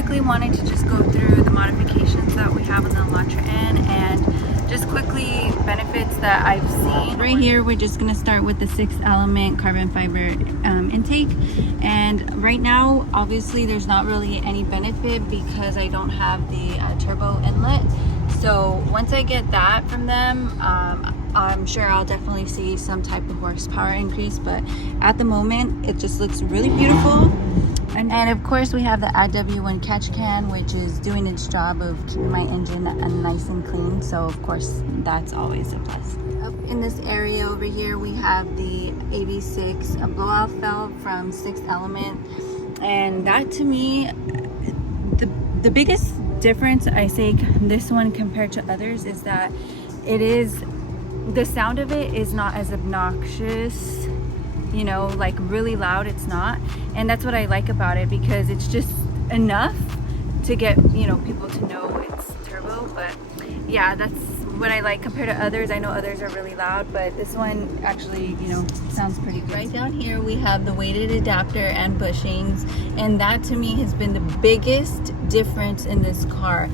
quickly wanted to just go through the modifications that we have on the Elantra N and just quickly benefits that I've seen. Right here, we're just gonna start with the 6-element carbon fiber intake. And right now, obviously, there's not really any benefit because I don't have the turbo inlet. So once I get that from them, I'm sure I'll definitely see some type of horsepower increase, but at the moment it just looks really beautiful. And of course we have the IW1 catch can, which is doing its job of keeping my engine nice and clean, so of course that's always a plus. Up in this area over here we have the AV6 blowout valve from 6-element, and that to me, the biggest difference I say this one compared to others is that the sound of it is not as obnoxious, you know, like really loud. It's not, and that's what I like about it, because it's just enough to get, you know, people to know it's turbo. But yeah, that's what I like compared to others. I know others are really loud, but this one actually, you know, sounds pretty good. Right down here we have the weighted adapter and bushings, and that to me has been the biggest difference in this car.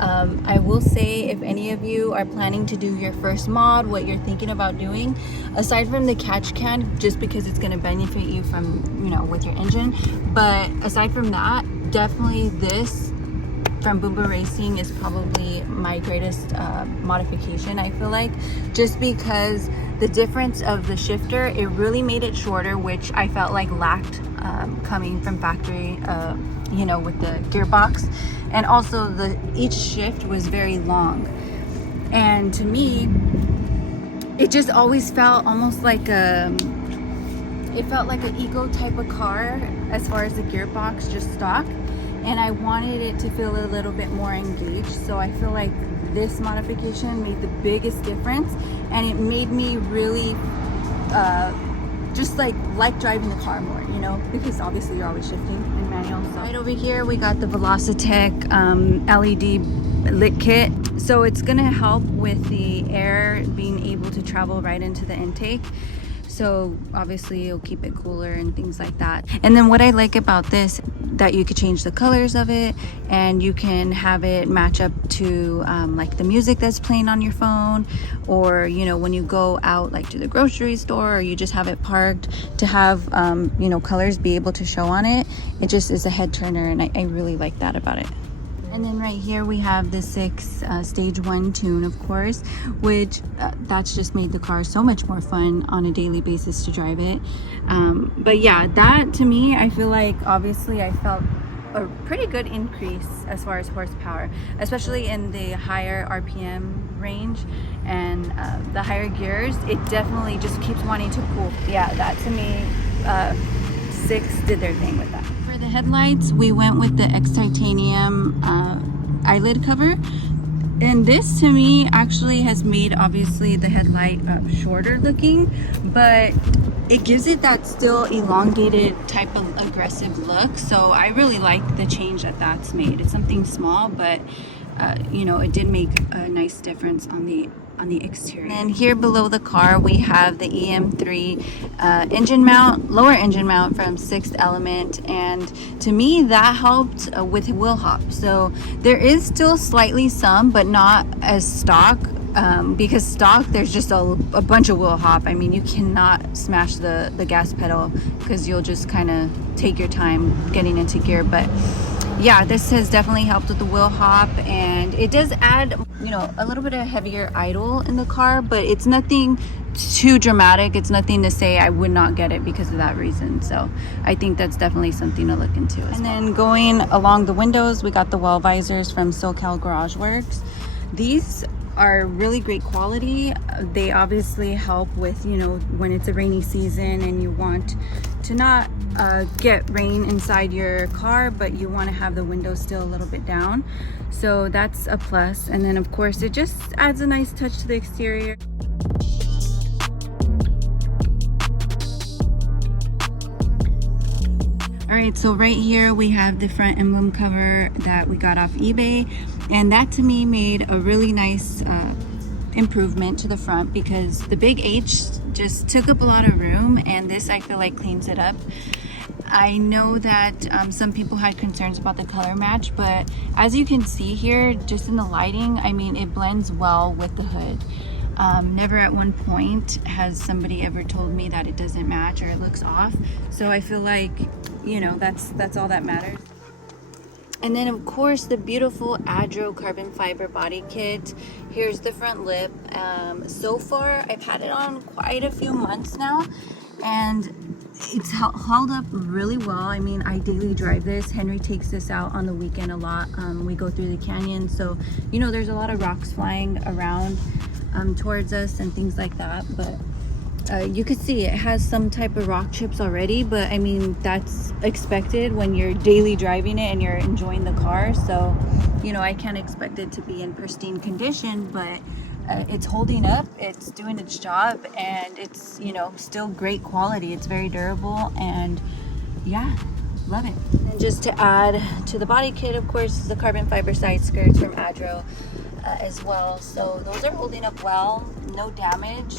I will say, if any of you are planning to do your first mod, what you're thinking about doing, aside from the catch can, just because it's going to benefit you from, you know, with your engine, but aside from that, definitely this from Boomba Racing is probably my greatest modification, I feel like, just because the difference of the shifter, it really made it shorter, which I felt like lacked coming from factory, you know, with the gearbox. And also each shift was very long, and to me it just always felt almost like it felt like an eco type of car as far as the gearbox, just stock, and I wanted it to feel a little bit more engaged. So I feel like this modification made the biggest difference, and it made me really just like driving the car more, you know, because obviously you're always shifting in manual. So right over here we got the Velocitech LED lit kit, so it's gonna help with the air being able to travel right into the intake. So obviously it'll keep it cooler and things like that. And then what I like about this, that you could change the colors of it, and you can have it match up to like the music that's playing on your phone, or, you know, when you go out like to the grocery store, or you just have it parked, to have you know, colors be able to show on it. It just is a head turner, and I really like that about it. And then right here we have the 6 stage 1 tune, of course, which that's just made the car so much more fun on a daily basis to drive it. But yeah, that to me, I feel like obviously I felt a pretty good increase as far as horsepower, especially in the higher RPM range and the higher gears. It definitely just keeps wanting to cool. Yeah, that to me, 6 did their thing with that. For the headlights, we went with the X Titanium eyelid cover, and this to me actually has made obviously the headlight shorter looking, but it gives it that still elongated type of aggressive look. So I really like the change that's made. It's something small, but you know, it did make a nice difference on the exterior. And here below the car we have the EM3 engine mount, lower engine mount from 6-element, and to me that helped with wheel hop. So there is still slightly some, but not as stock, because stock there's just a bunch of wheel hop. I mean, you cannot smash the gas pedal because you'll just kind of take your time getting into gear. But yeah, this has definitely helped with the wheel hop, and it does add, you know, a little bit of heavier idle in the car, but it's nothing too dramatic. It's nothing to say I would not get it because of that reason. So I think that's definitely something to look into as well. Then going along the windows, we got the well visors from SoCal Garage Works. These are really great quality. They obviously help with, you know, when it's a rainy season and you want to not get rain inside your car, but you want to have the windows still a little bit down. So that's a plus. And then of course it just adds a nice touch to the exterior. All right, so right here we have the front emblem cover that we got off eBay, and that to me made a really nice improvement to the front, because the big H just took up a lot of room, and this I feel like cleans it up. I know that some people had concerns about the color match, but as you can see here, just in the lighting, I mean, it blends well with the hood. Never at one point has somebody ever told me that it doesn't match or it looks off. So I feel like, you know, that's all that matters. And then of course the beautiful Adro carbon fiber body kit. Here's the front lip. So far I've had it on quite a few months now, and it's held up really well. I mean, I daily drive this. Henry takes this out on the weekend a lot. We go through the canyon, so you know there's a lot of rocks flying around towards us and things like that, but you could see it has some type of rock chips already, but I mean that's expected when you're daily driving it and you're enjoying the car. So you know, I can't expect it to be in pristine condition, but it's holding up, it's doing its job, and it's, you know, still great quality. It's very durable, and yeah, love it. And just to add to the body kit, of course, the carbon fiber side skirts from Adro as well. So those are holding up well, no damage.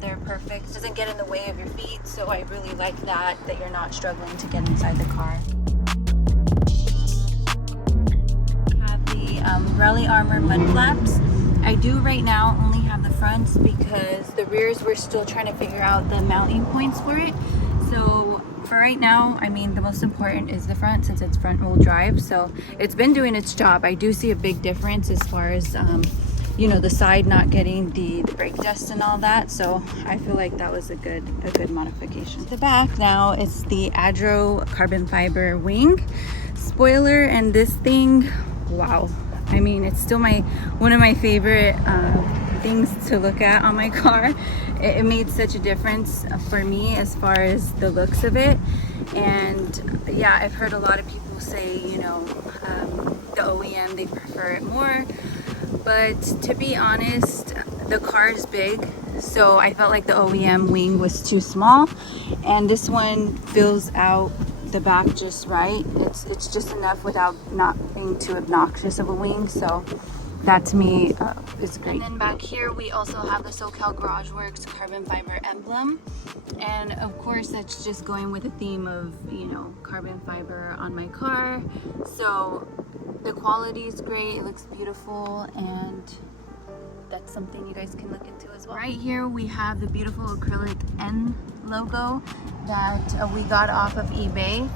They're perfect. It doesn't get in the way of your feet, so I really like that you're not struggling to get inside the car. Have the Rally Armor mud flaps. I do right now only have the fronts because the rears we're still trying to figure out the mounting points for it. So for right now, I mean, the most important is the front, since it's front wheel drive. So it's been doing its job. I do see a big difference as far as you know, the side not getting the brake dust and all that. So I feel like that was a good modification. The back now, it's the Adro carbon fiber wing spoiler, and this thing, wow. I mean, it's still one of my favorite things to look at on my car. It made such a difference for me as far as the looks of it. And yeah, I've heard a lot of people say, you know, the OEM, they prefer it more. But to be honest, the car is big, so I felt like the OEM wing was too small, and this one fills out the back just right. It's just enough without not being too obnoxious of a wing, so that to me is great. And then back here we also have the SoCal Garage Works carbon fiber emblem, and of course that's just going with the theme of, you know, carbon fiber on my car. So the quality is great, it looks beautiful, and that's something you guys can look into as well. Right here we have the beautiful acrylic N logo that we got off of eBay,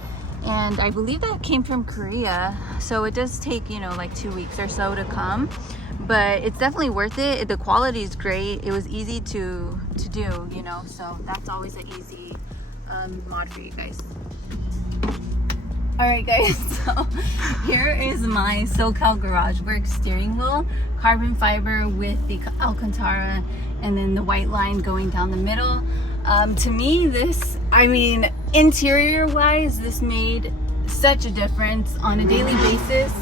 and I believe that came from Korea, so it does take, you know, like 2 weeks or so to come, but it's definitely worth it. The quality is great, it was easy to do, you know, so that's always an easy mod for you guys. Alright guys, so here is my SoCal Garage Works steering wheel, carbon fiber with the Alcantara and then the white line going down the middle. To me, this, I mean, interior wise, this made such a difference on a daily basis.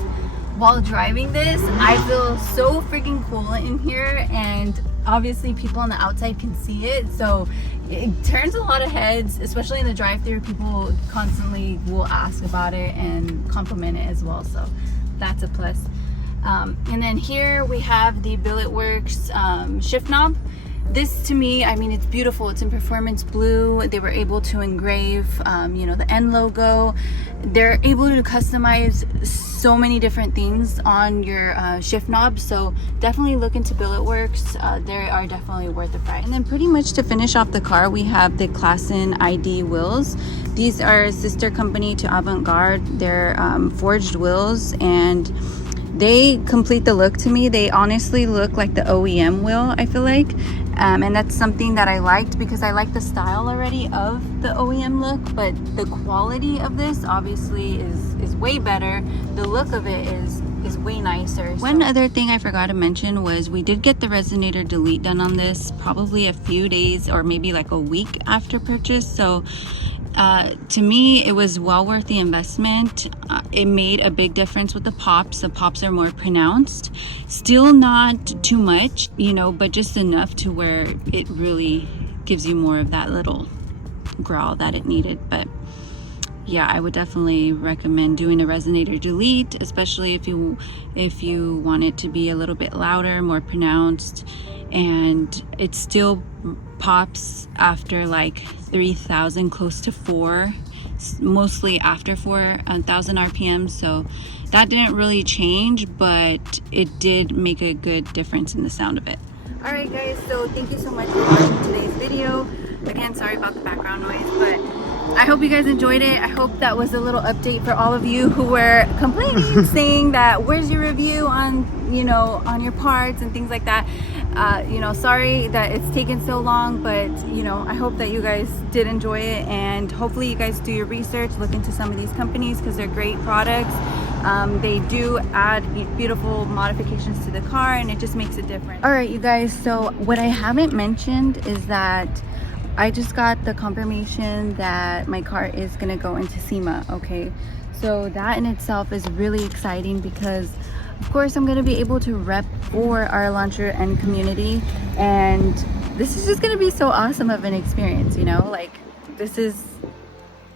While driving this, I feel so freaking cool in here, and obviously people on the outside can see it, so it turns a lot of heads, especially in the drive-thru. People constantly will ask about it and compliment it as well, so that's a plus. And then here we have the Billet Works shift knob. This to me, I mean, it's beautiful. It's in performance blue. They were able to engrave, you know, the N logo. They're able to customize so many different things on your shift knob. So definitely look into Billet Works. They are definitely worth the price. And then pretty much to finish off the car, we have the Classin ID Wheels. These are a sister company to Avant-Garde. They're forged wheels, and they complete the look to me. They honestly look like the OEM wheel, I feel like. And that's something that I liked because I like the style already of the OEM look, but the quality of this obviously is way better. The look of it is way nicer. One other thing I forgot to mention was we did get the Resonator Delete done on this probably a few days or maybe like a week after purchase. So to me, it was well worth the investment. It made a big difference with the pops. The pops are more pronounced. Still not too much, you know, but just enough to where it really gives you more of that little growl that it needed. But yeah, I would definitely recommend doing a Resonator Delete, especially if you want it to be a little bit louder, more pronounced, and it still pops after like 3,000, close to 4, mostly after 4,000 RPM, so that didn't really change, but it did make a good difference in the sound of it. All right guys, so thank you so much for watching today's video. Again, sorry about the background noise, but I hope you guys enjoyed it. I hope that was a little update for all of you who were complaining, saying that where's your review on, you know, on your parts and things like that. You know, sorry that it's taken so long, but you know, I hope that you guys did enjoy it, and hopefully you guys do your research, look into some of these companies because they're great products. They do add beautiful modifications to the car, and it just makes a difference. All right, you guys, so what I haven't mentioned is that I just got the confirmation that my car is gonna go into SEMA. Okay, so that in itself is really exciting because of course I'm gonna be able to rep for our Elantra and community, and this is just gonna be so awesome of an experience, you know, like this is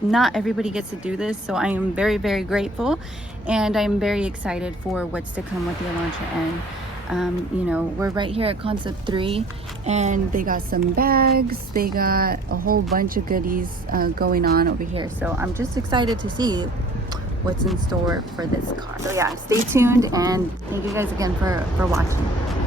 not everybody gets to do this, so I am very, very grateful, and I'm very excited for what's to come with the Elantra. And you know, we're right here at Concept 3, and they got some bags, they got a whole bunch of goodies going on over here, so I'm just excited to see what's in store for this car. So yeah, stay tuned, and thank you guys again for watching.